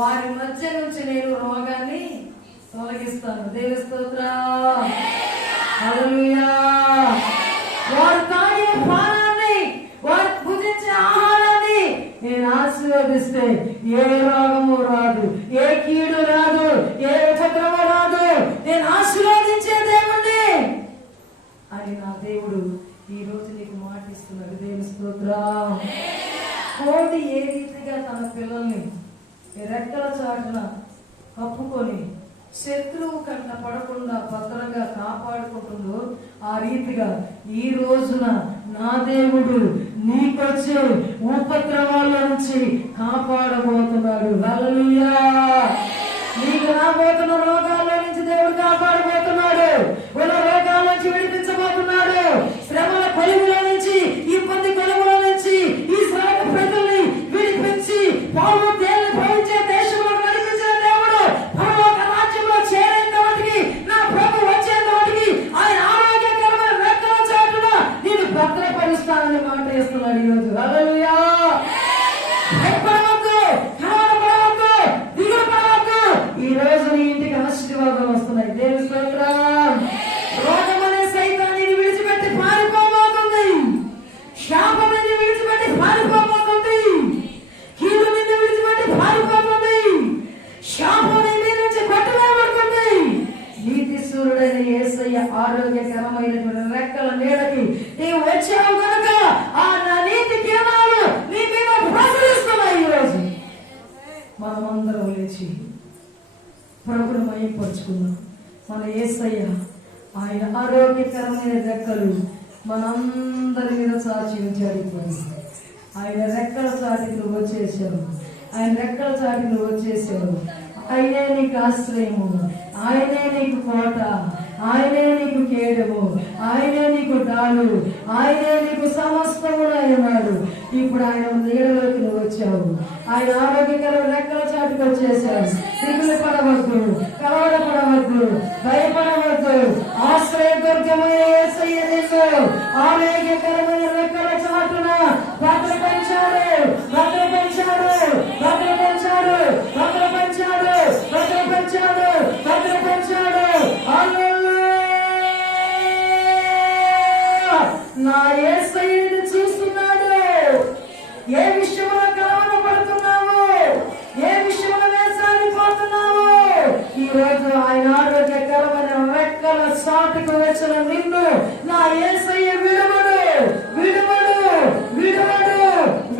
వారి మధ్య నుంచి నేను రోగాన్ని తొలగిస్తాను. దేవుని స్తోత్రం. హల్లెలూయా. వారు తాగే పానాన్ని, వారు భుజించే ఆహారాన్ని నేను ఆశీర్వదిస్తే ఏ రోగము రాదు, ఏ కీడు రాదు, ఏ ఉపద్రవం రాదు. నేను ఆశీర్వదించే దేవుణ్ణి అని నా దేవుడు ఈ రోజు నీకు మాటిస్తున్నాడు. దేవుని స్తోత్రం. కోడి ఏ రీతిగా తన పిల్లల్ని రెక్కల చాటున కప్పుకొని శత్రువు కంట పడకుండా భద్రంగా కాపాడుకుంటుందో ఆ రీతిగా ఈ రోజున నా దేవుడు నీకొచ్చే ఉపద్రవాల నుంచి కాపాడబోతున్నాడు. హల్లెలూయా. నీకు రాబోతున్న రోగాల నుంచి దేవుడు కాపాడబోతున్నాడు. ఉన్న రోగాల నుంచి విడిపించబోతున్నాడు. శ్రమల కొలువుల నుంచి, ఇబ్బంది కొలువుల నుంచి ఈ శ్రమ ప్రజల్ని విడిపించి పాలు తేలిని భవించే దేశంలో నడిపించే దేవుడు పరలోక రాజ్యంలో చేరేంత వాటికి, నా ప్రభు వచ్చేంత వాటికి ఆయన ఆరోగ్యకరమైన రెక్కల చాటున నేను భద్రపరుస్తానని మాట వేస్తున్నాడు ఈరోజు. హల్లెలూయా. ఈ రోజు నీ ఇంటికి ఆశీర్వాదాలు వస్తున్నాయి. దేవుని స్తోత్రం. రోగం అనే సైతాన్ని విడిచిపెట్టి పారిపోబోతుంది. శాపం నిన్ను విడిచిపెట్టి పారిపోబోతుంది. కీడు నిన్ను విడిచిపెట్టి పారిపోతుంది. శాపం నీ మీద నుంచి పట్టుకోబడుతుంది. నీతి సూర్యుడైన యేసయ్య ఆరోగ్యకరమైనటువంటి రెక్కల నీడకి నీవు వచ్చావు కనుక ఆ నా నీతి కిరణాలు నీ మీద ప్రసరిస్తున్నాయి. ఈరోజు మనమందరం లేచి ప్రభుని మహిమపరుచుకుందాం. మన యేసయ్య ఆయన ఆరోగ్యకరమైన రెక్కలు మనందరి మీద చాచి ఉంచాడు. ఆయన రెక్కల చాటికి నువ్వు వచ్చేసావు. ఆయన రెక్కల చాటికి నువ్వు వచ్చేసావు. ఆయనే నీకు ఆశ్రయము, ఆయనే నీకు కోట, ఆయనే నీకు కేడము, ఆయనే నీకు డాలు, ఆయనే నీకు సమస్తము అన్నాడు. ఇప్పుడు ఆయన నీడలోకి నువ్వు వచ్చావు. ఆయన ఆరోగ్యకర రెక్కల చాటుకు వచ్చేసావు. దిగులు పడవద్దు, కలవరపడవద్దు, భయపడవద్దు. ఆశ్రయదుర్గమైన యేసయ్య నీకు ఆరోగ్యకరమైన రెక్కల చాటున భద్రపరిచాడు, భద్రపరిచాడు, భద్రపరిచాడు, భద్రపరిచాడు, భద్రపరిచాడు, భద్రపరిచాడు. నా యేసయ్యని చూస్తున్నాడు. ఏ విషయంలో కలవరపడుతున్నావు, ఏ విషయంలో వేసారిపోతున్నావు, ఈ రోజు ఆయన ఆరోగ్యకరమైన రెక్కల చాటుకు వచ్చిన నిన్ను నా యేసయ్య విడువడు, విడువడు, విడువడు,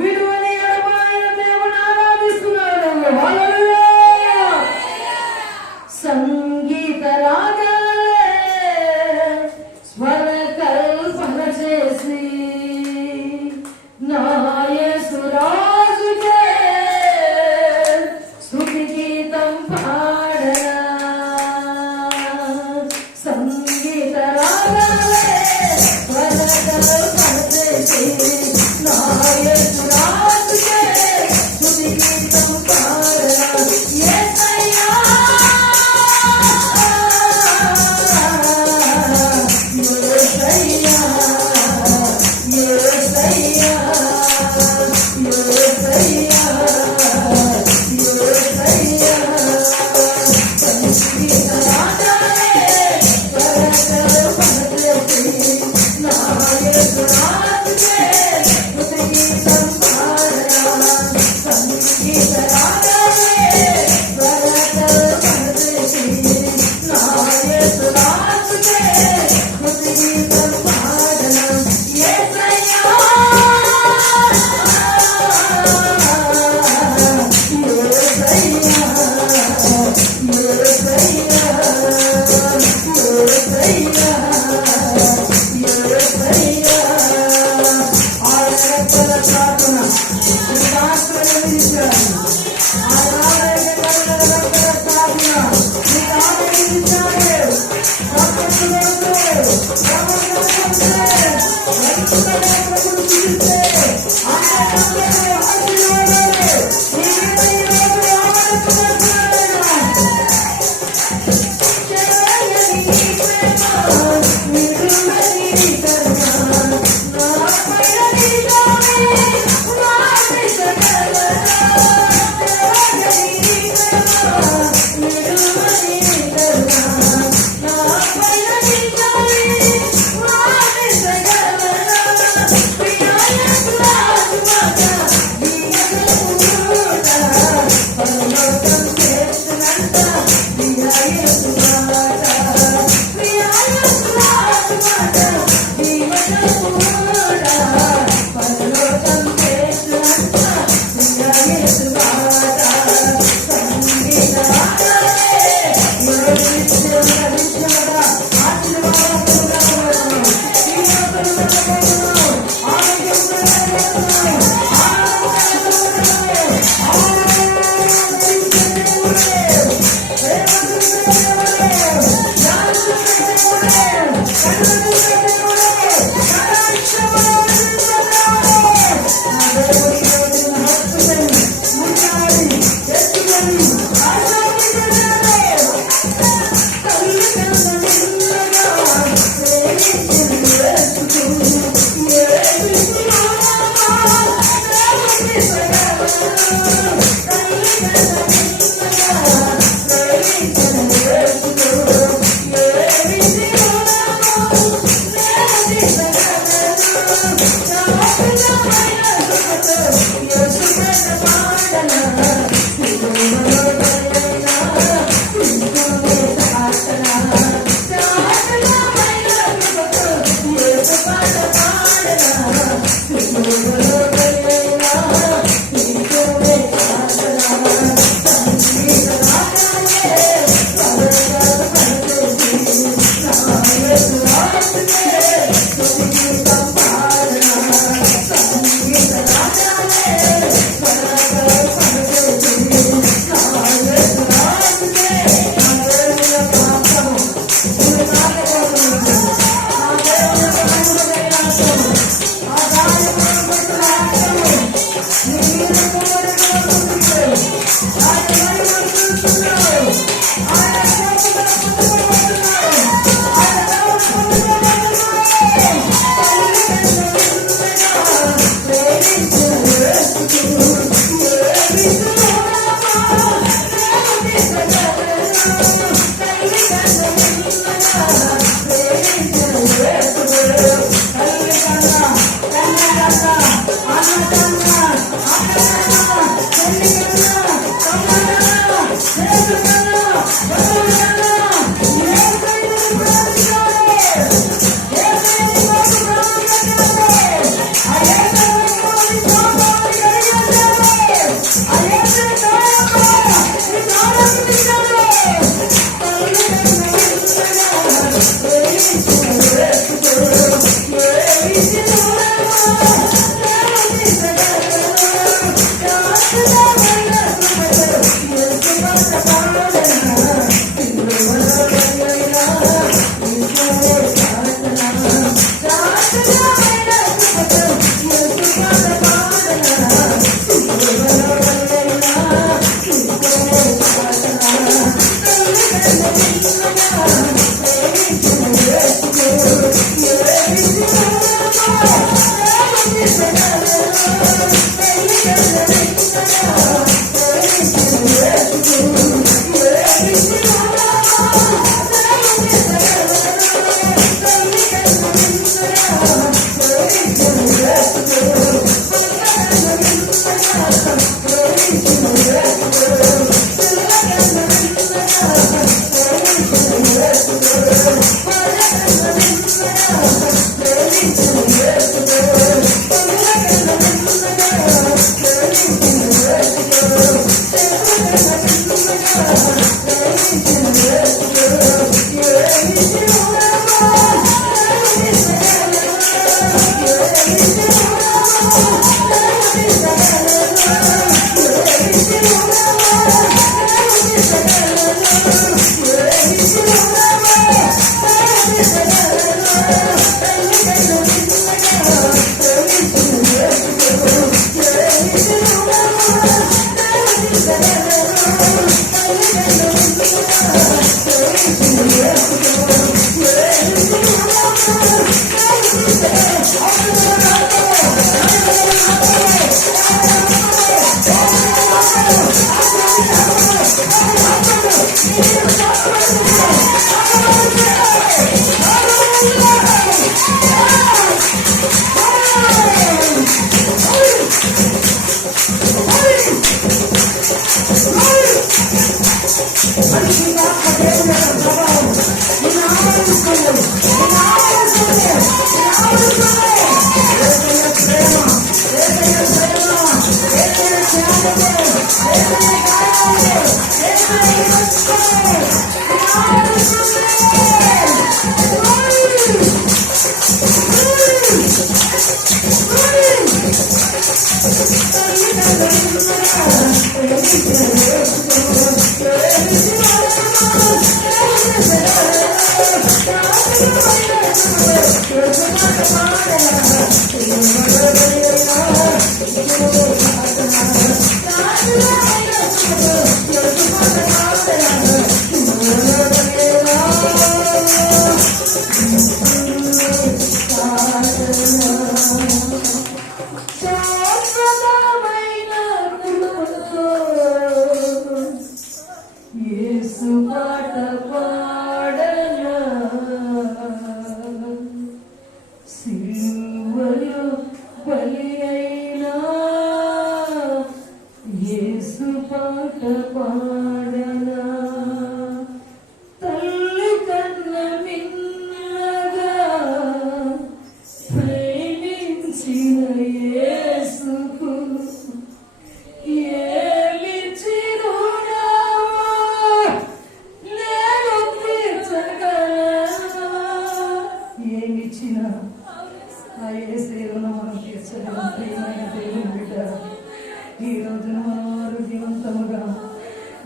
విడువని ఎడబాయిన దేవుని ఆరాధిస్తున్నాడు. హల్లెలూయా. సంగీత రాగాలే స్వర కల్పన చేసి నా యేసు రాజుకే స్తుతి గీతం పాడనా. సంగీత రాగాలే స్వర కల్పన చేసి నా యేసు రాజుకే స్తుతి గీతం పాడనా. యేసయ్యా నా యేసు రాజుకే స్తుతి గీతం పాడనా. ఈ రోజున మనం ఆరోగ్యవంతముగా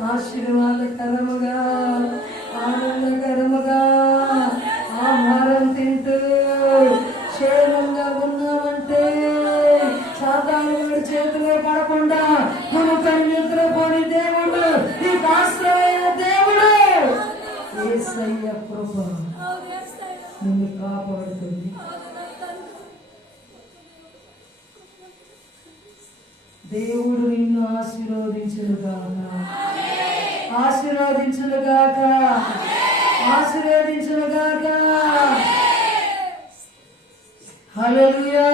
ఆశీర్వాదకరముగా ఆనందకరముగా ఆహారం తింటూ క్షేమంగా ఉన్నామంటే సాతాను చేతిలో పడకుండా మనం కన్యతలోని దేవుడు నీకు ఆశ్రయమైన దేవుడు యేసయ్య కృప నిన్ను కాపాడుతుంది. దేవుడు నిన్ను ఆశీర్వదించునుగాక, ఆశీర్వదించునుగాక, ఆశీర్వదించునుగాక. హల్లెలూయా.